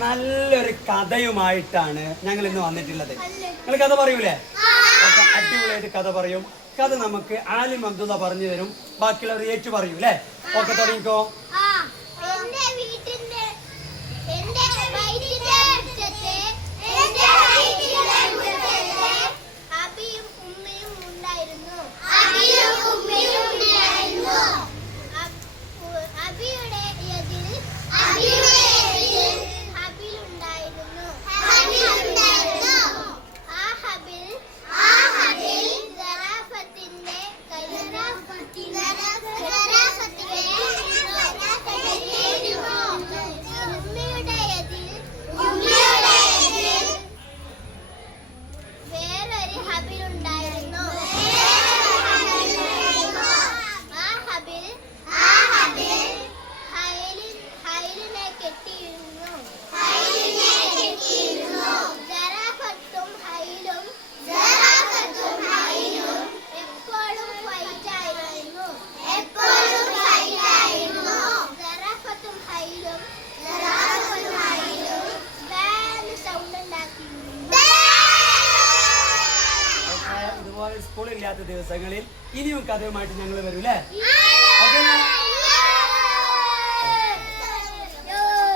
നല്ലൊരു കഥയുമായിട്ടാണ് ഞങ്ങൾ ഇന്ന് വന്നിട്ടുള്ളത്. നിങ്ങൾ കഥ പറയൂലേ? അടിപൊളിയായിട്ട് കഥ പറയും. കഥ നമുക്ക് ആലിം അബ്ദുള്ള പറഞ്ഞു തരും, ബാക്കിയുള്ളവർ ഏറ്റു പറയൂ അല്ലേ? ഓക്കെ, തുടങ്ങിക്കോ. സ്കൂളില്ലാത്ത ദിവസങ്ങളിൽ ഇനിയും കഥയുമായിട്ട് ഞങ്ങൾ വരൂല്ലേ? ഓക്കെ.